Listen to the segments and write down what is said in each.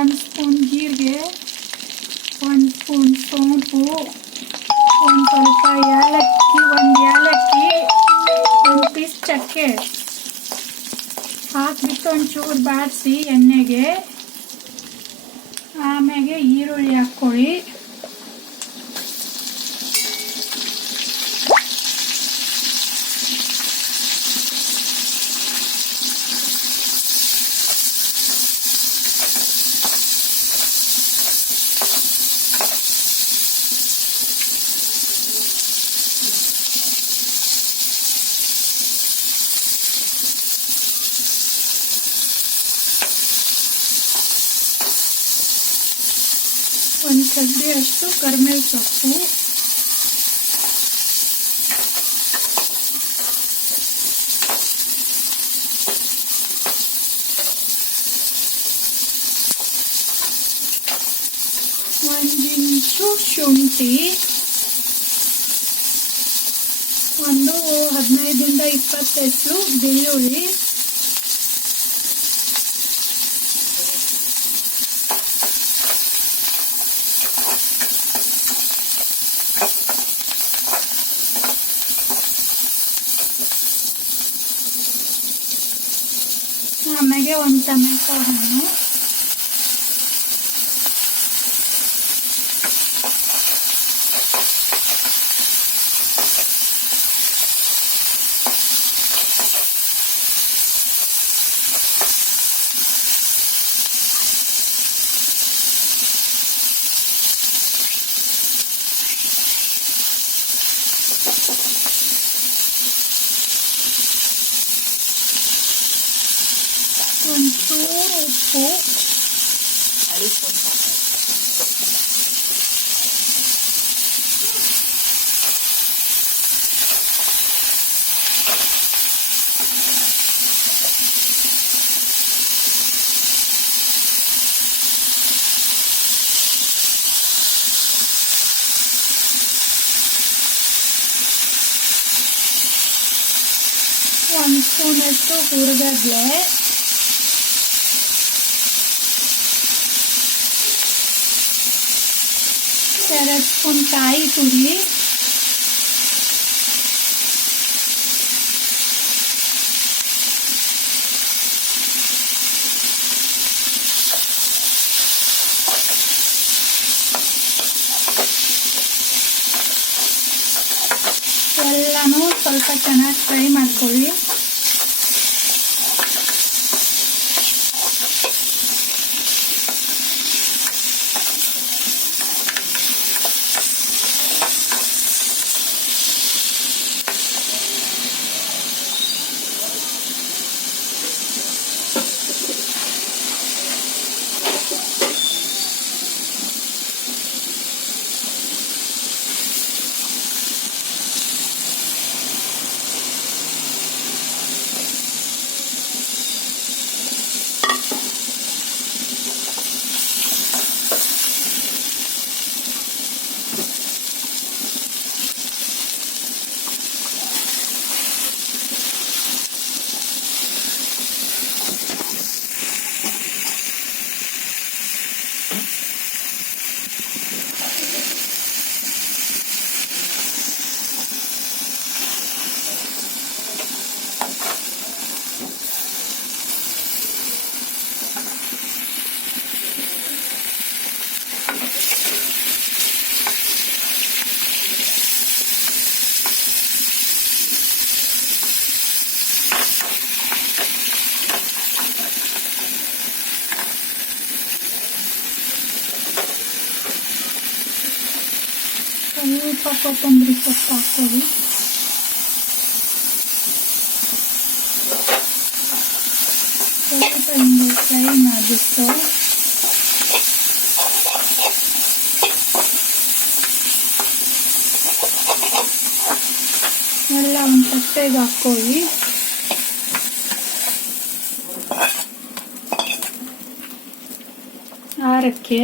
1 spoon ಜೀರಿಗೆ, 1 spoon ಸೋಂಪು, ಒಂದು ಸ್ವಲ್ಪ ಏಲಕ್ಕಿ, 1 ಏಲಕ್ಕಿ, 1 ಪೀಸ್ ಚಕ್ಕೆ ಹಾಕ್ಬಿಟ್ಟು ಒಂಚೂರು ಬಾಡಿಸಿ ಎಣ್ಣೆಗೆ. ಆಮೇಲೆ ಈರುಳ್ಳಿ ಹಾಕ್ಕೊಳ್ಳಿ. ಒಂದು ಕಡ್ಡಿಯಷ್ಟು ಕರಿಬೇವು ಸೊಪ್ಪು, ಒಂದು ಇಂಚು ಶುಂಠಿ, ಒಂದು 15ರಿಂದ 20 ಬೆಳ್ಳುಳ್ಳಿ, ಆಮೇಲೆ 1 ಟೊಮೆಟೊ ಹಣ್ಣು, ಒಂಚೂರು ಉಪ್ಪು, ಒಂದು ಸ್ಪೂನಷ್ಟು ಹುರಿಗಡಲೆ, ಎರಡು ಸ್ಪೂನ್ ಕಾಯಿ ತುರಿ, ಎಲ್ಲನೂ ಸ್ವಲ್ಪ ಚೆನ್ನಾಗಿ ಫ್ರೈ ಮಾಡ್ಕೊಳ್ಳಿ. ಸ್ವಲ್ಪ ಕೊತ್ತಂಬರಿ ಸೊಪ್ಪು ಹಾಕ್ಕೊಳ್ಳಿ. ಸ್ವಲ್ಪ ಹಿಂಗೆ ಫ್ರೈ ಮಾಡಿಬಿಟ್ಟು ಎಲ್ಲ ಒಂದು ತಟ್ಟೆಗೆ ಹಾಕ್ಕೊಳ್ಳಿ. ಆರಕ್ಕೆ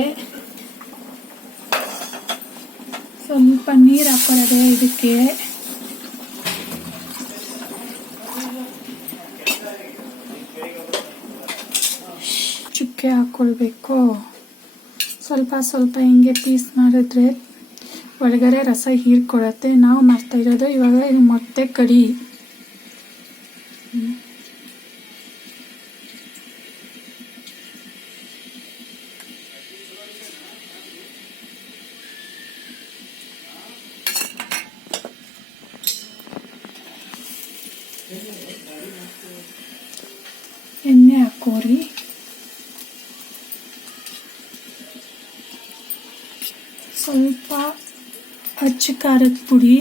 ಸ್ವಲ್ಪ ನೀರು ಹಾಕೊಳ್ಳೋದೆ ಇದಕ್ಕೆ. ಇದಕ್ಕೆ ಹಾಕ್ಕೊಳ್ಬೇಕು. ಸ್ವಲ್ಪ ಸ್ವಲ್ಪ ಹಿಂಗೆ ಪೀಸ್ ಮಾಡಿದ್ರೆ ಒಳಗಡೆ ರಸ ಹೀರ್ಕೊಳತ್ತೆ. ನಾವು ಮಾಡ್ತಾ ಇರೋದು ಇವಾಗ ಇದು ಮೊಟ್ಟೆ ಕಡಿ. ಎಣ್ಣೆ ಹಾಕೋರಿ. ಸ್ವಲ್ಪ ಅಚ್ಚ ಖಾರದ ಪುಡಿ,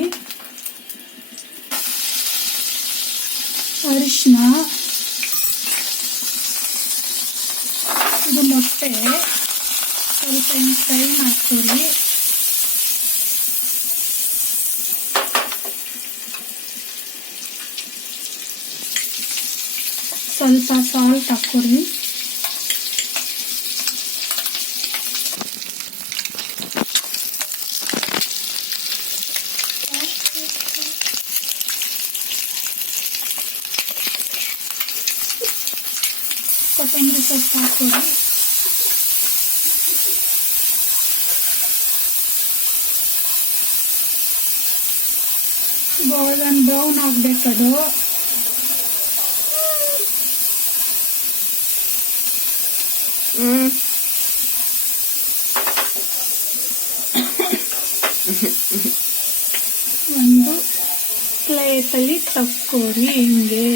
ಅರಿಶಿನ, ಇದು ಮೊಟ್ಟೆ ಸ್ವಲ್ಪ ಹಿಂಗೆ ಫ್ರೈ ಮಾಡ್ಕೊರಿ. ಸ್ವಲ್ಪ ಸಾಲ್ಟ್ ಹಾಕ್ಕೊರಿ. ಕೊತ್ತಂಬರಿ ಸೊಪ್ಪು ಹಾಕ್ಕೊರಿ. Golden brown ಆಗಬೇಕದು. ಒಂದು ಪ್ಲೇಟಲ್ಲಿ ತಕ್ಕೋರಿ. ಹಿಂಗೆ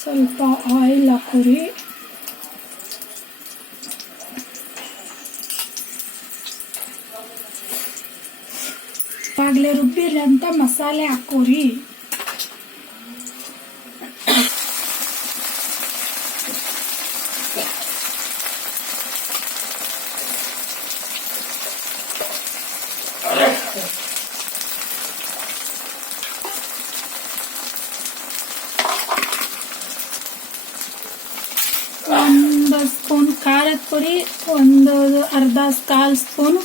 ಸ್ವಲ್ಪ ಆಯಿಲ್ ಹಾಕೋರಿ. ಆಗಲೇ ರುಬ್ಬಿರಂತ ಮಸಾಲೆ ಹಾಕೋರಿ. ಒಂದು ಸ್ಪೂನ್ ಖಾರದ ಪುಡಿ, ಒಂದು ಕಾಲು ಸ್ಪೂನ್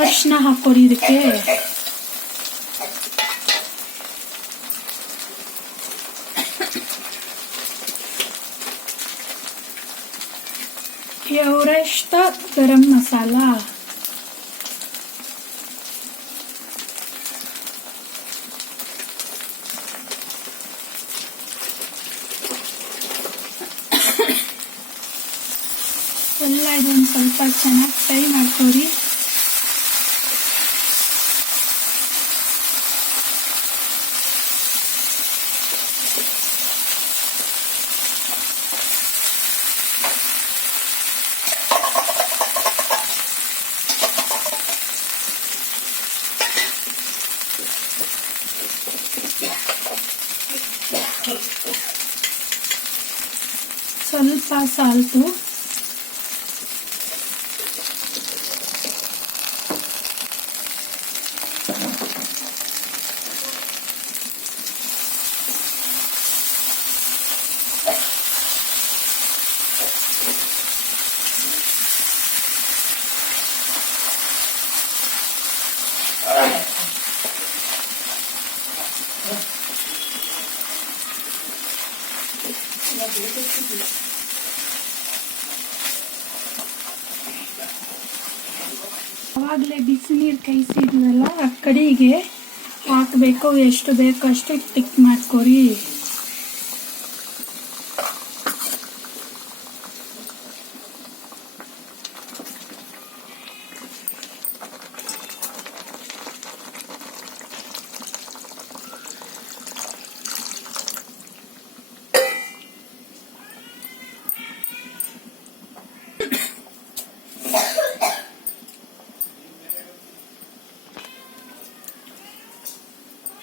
ಅರಿಶಿನ ಹಾಕೋರಿ ಇದಕ್ಕೆ. ಎವರೆಸ್ಟ್ ಗರಂ ಮಸಾಲ, ಎಲ್ಲ ಇದೊಂದು ಸ್ವಲ್ಪ ಚೆನ್ನಾಗಿ ಫ್ರೈ ಮಾಡ್ಕೋರಿ. ಸ್ವಲ್ಪ ಸಾಲ್ಟು, ಅವಾಗಲೇ ಬಿಸಿ ನೀರು ಕಾಯಿಸಿದ್ವಲ್ಲ ಆ ಕಡೆಗೆ ಹಾಕಬೇಕು. ಎಷ್ಟು ಬೇಕೋ ಅಷ್ಟು ಟಿಕ್ ಮಾಡ್ಕೊರಿ.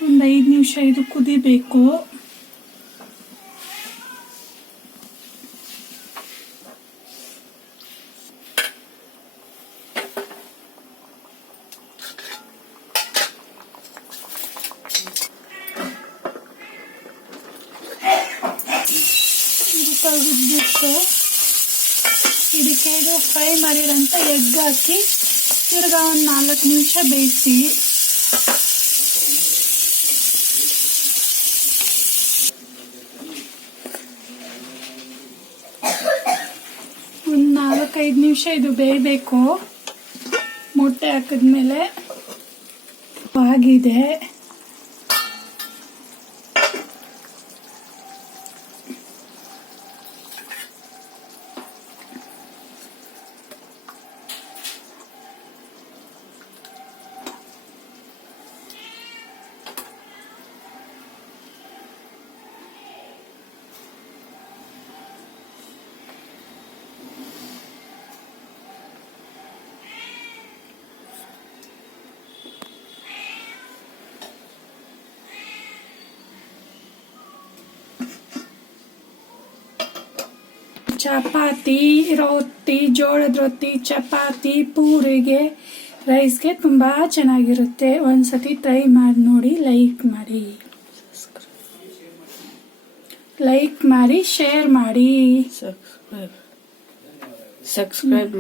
ಒಂದು 5 ನಿಮಿಷ ಇದು ಕುದಿಬೇಕು. ಇದು ತೆಗೆದ್ಬಿಟ್ಟು ಇದಕ್ಕೆ ಇದು ಫ್ರೈ ಮಾಡಿರೋಂಥ ಎಗ್ ಹಾಕಿ ತಿರ್ಗಾ ಒಂದು 4 ನಿಮಿಷ ಬೇಯಿಸಿ. 5 ನಿಮಿಷ ಇದು ಬೇಯಬೇಕು. ಮೊಟ್ಟೆ ಹಾಕಿದ್ಮೇಲೆ ಆಗಿದೆ. ಚಪಾತಿ, ರೊಟ್ಟಿ, ಜೋಳದ ರೊಟ್ಟಿ, ಚಪಾತಿ, ಪೂರಿಗೆ, ರೈಸ್ಗೆ ತುಂಬ ಚೆನ್ನಾಗಿರುತ್ತೆ. ಒಂದ್ಸತಿ ಟ್ರೈ ಮಾಡಿ ನೋಡಿ. ಲೈಕ್ ಮಾಡಿ ಶೇರ್ ಮಾಡಿ ಸಬ್ಸ್ಕ್ರೈಬ್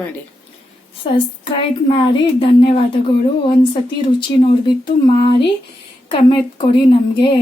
ಮಾಡಿ. ಧನ್ಯವಾದಗಳು. ಒಂದ್ಸತಿ ರುಚಿ ನೋಡ್ಬಿಟ್ಟು ಮಾಡಿ ಕಮೆಂಟ್ ಕೊಡಿ ನಮಗೆ.